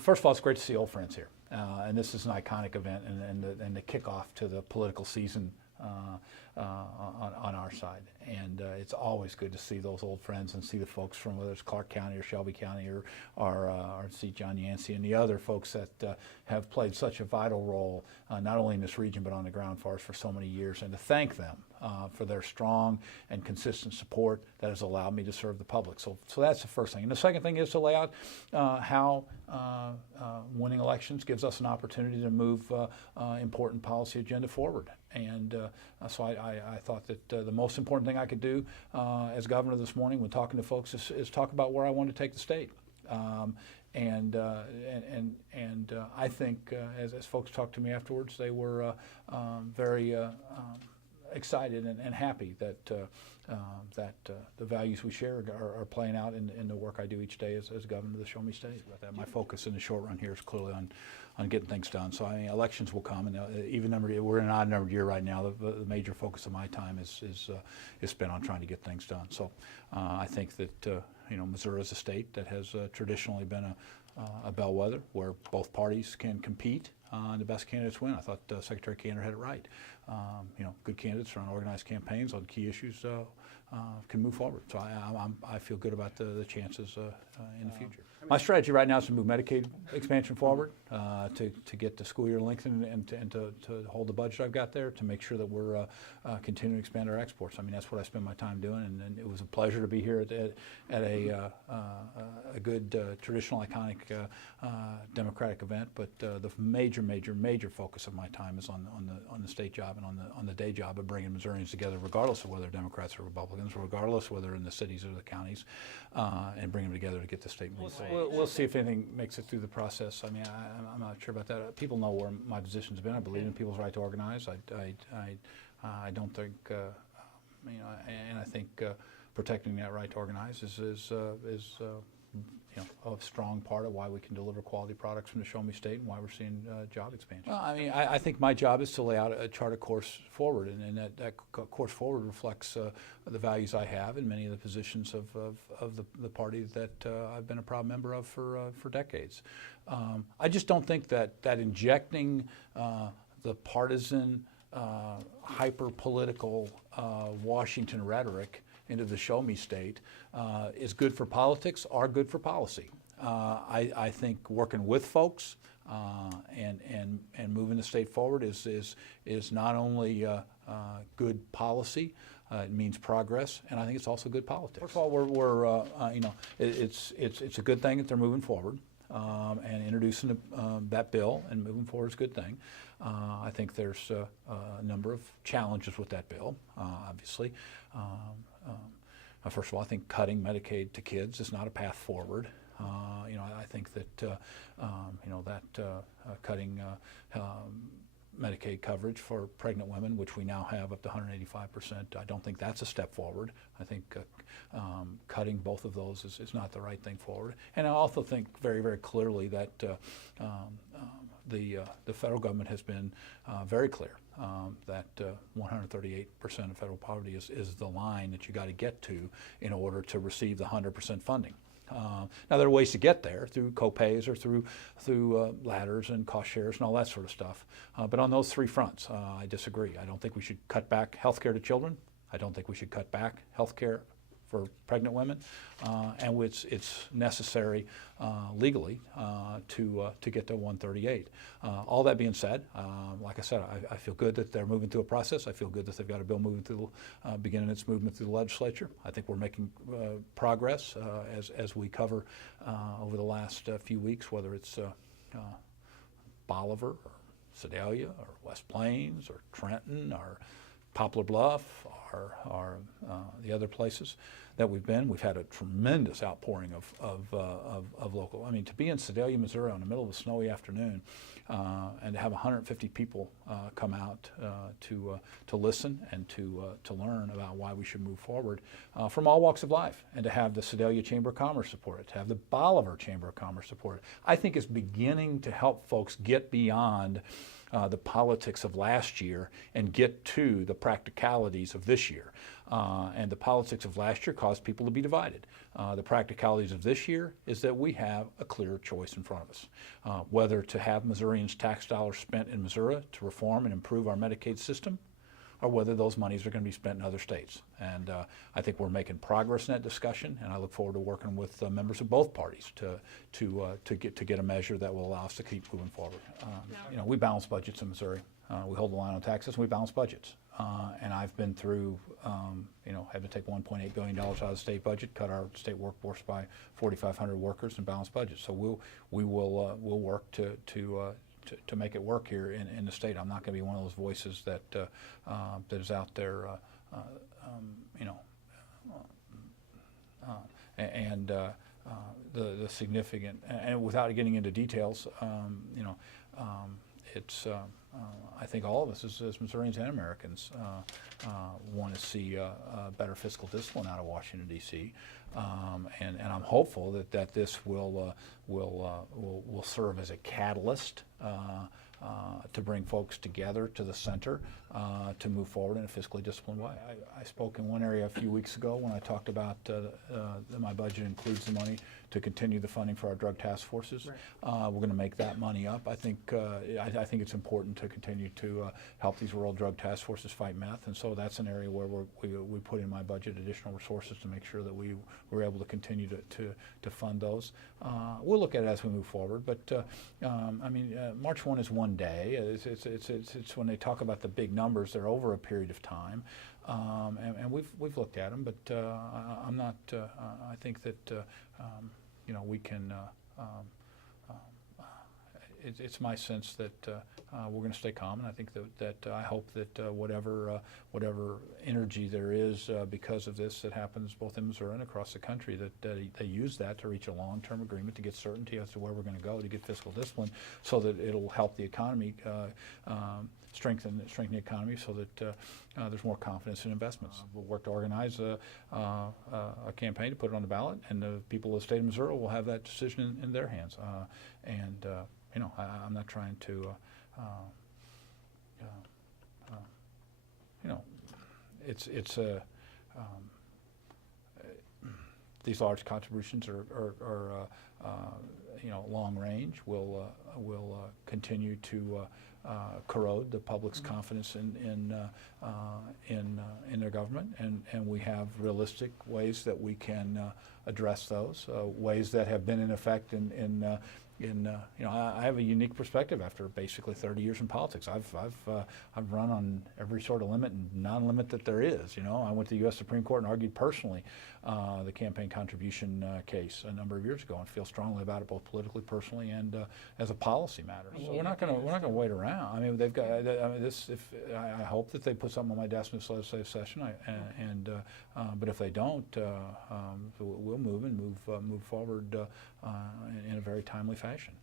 First of all, it's great to see old friends here, and this is an iconic event and the kickoff to the political season on our side. And it's always good to see those old friends and see the folks from whether it's Clark County or Shelby County or see John Yancey and the other folks that have played such a vital role, not only in this region but on the ground for us for so many years, and to thank them for their strong and consistent support that has allowed me to serve the public. So that's the first thing. And the second thing is to lay out how winning elections gives us an opportunity to move important policy agenda forward. And so I thought that the most important thing I could do as governor this morning when talking to folks is talk about where I want to take the state. And I think as folks talked to me afterwards, they were very excited and happy that the values we share are playing out in the work I do each day as governor of the Show Me State. My focus in the short run here is clearly on getting things done. So I mean, elections will come, and we're in an odd-numbered year right now. The major focus of my time is spent on trying to get things done. So I think that Missouri is a state that has traditionally been a bellwether where both parties can compete and the best candidates win. I thought Secretary Kander had it right. Good candidates run organized campaigns on key issues can move forward. So I feel good about the chances in the future. My strategy right now is to move Medicaid expansion forward, to get the school year lengthened and to hold the budget I've got there, to make sure that we're continuing to expand our exports. I mean, that's what I spend my time doing, and it was a pleasure to be here at a good, traditional, iconic Democratic event. But the major focus of my time is on the state job and on the day job of bringing Missourians together, regardless of whether they're Democrats or Republicans, regardless whether they're in the cities or the counties, and bring them together to get the state moving. We'll see if anything makes it through the process. I mean, I'm not sure about that. People know where my position's been. I believe in people's right to organize. I don't think, and I think protecting that right to organize is a strong part of why we can deliver quality products from the Show Me State and why we're seeing job expansion. Well, I mean, I think my job is to lay out a chart of course forward, and that course forward reflects the values I have in many of the positions of the party that I've been a proud member of for decades. I just don't think that injecting the partisan, hyper-political Washington rhetoric into the Show Me State is good for politics or good for policy. I think working with folks and moving the state forward is not only good policy, it means progress, and I think it's also good politics. First of all, it's a good thing that they're moving forward. And introducing that bill and moving forward is a good thing. I think there's a number of challenges with that bill, obviously. First of all, I think cutting Medicaid to kids is not a path forward. I think that cutting Medicaid coverage for pregnant women, which we now have up to 185%, I don't think that's a step forward. I think cutting both of those is not the right thing forward. And I also think very, very clearly that the federal government has been very clear that 138% of federal poverty is the line that you got to get to in order to receive the 100% funding. Now there are ways to get there through co-pays or through ladders and cost shares and all that sort of stuff. But on those three fronts, I disagree. I don't think we should cut back health care to children. I don't think we should cut back health care for pregnant women, and it's necessary legally to get to 138. All that being said, like I said, I feel good that they're moving through a process. I feel good that they've got a bill moving through, beginning its movement through the legislature. I think we're making progress as we cover over the last few weeks, whether it's Bolivar or Sedalia or West Plains or Trenton or Poplar Bluff or the other places that we've been. We've had a tremendous outpouring of local. I mean, to be in Sedalia, Missouri, in the middle of a snowy afternoon, and to have 150 people come out to listen and to learn about why we should move forward from all walks of life, and to have the Sedalia Chamber of Commerce support it, to have the Bolivar Chamber of Commerce support it, I think is beginning to help folks get beyond the politics of last year and get to the practicalities of this year. And the politics of last year caused people to be divided. The practicalities of this year is that we have a clear choice in front of us, whether to have Missourians' tax dollars spent in Missouri to reform and improve our Medicaid system, or whether those monies are going to be spent in other states. And I think we're making progress in that discussion, and I look forward to working with members of both parties to get a measure that will allow us to keep moving forward. You know, we balance budgets in Missouri. We hold the line on taxes, and we balance budgets. And I've been through, you know, had to take $1.8 billion out of the state budget, cut our state workforce by 4,500 workers, and balance budgets. So we'll work to make it work here in the state. I'm not going to be one of those voices that that is out there, you know, and the significant, and without getting into details, you know, it's I think all of us as Missourians and Americans want to see better fiscal discipline out of Washington, D.C. And I'm hopeful that this will serve as a catalyst to bring folks together to the center to move forward in a fiscally disciplined way. I spoke in one area a few weeks ago when I talked about that my budget includes the money to continue the funding for our drug task forces. Right. We're going to make that money up. I think it's important to continue to help these rural drug task forces fight meth, and so that's an area where we put in my budget additional resources to make sure that we're able to continue to fund those. We'll look at it as we move forward, but I mean, March 1 is one day. It's when they talk about the big numbers, they're over a period of time, and we've looked at them, but I'm not. I think that you know, we can. It's my sense that we're going to stay calm, and I think that I hope that whatever energy there is because of this that happens both in Missouri and across the country, that they use that to reach a long-term agreement to get certainty as to where we're going to go to get fiscal discipline, so that it'll help the economy, strengthen the economy, so that there's more confidence in investments. We'll work to organize a campaign to put it on the ballot, and the people of the state of Missouri will have that decision in their hands. You know, I'm not trying to, you know, it's these large contributions are you know, long range, will continue to corrode the public's confidence in their government, and we have realistic ways that we can address those, ways that have been in effect you know, I have a unique perspective after basically 30 years in politics. I've run on every sort of limit and non-limit that there is. You know, I went to the U.S. Supreme Court and argued personally the campaign contribution case a number of years ago, and feel strongly about it both politically, personally, and as a policy matter. So we're not going to wait around. I mean, they've got. I mean, this. I hope that they put something on my desk in this legislative session. But if they don't, we'll move forward in a very timely fashion.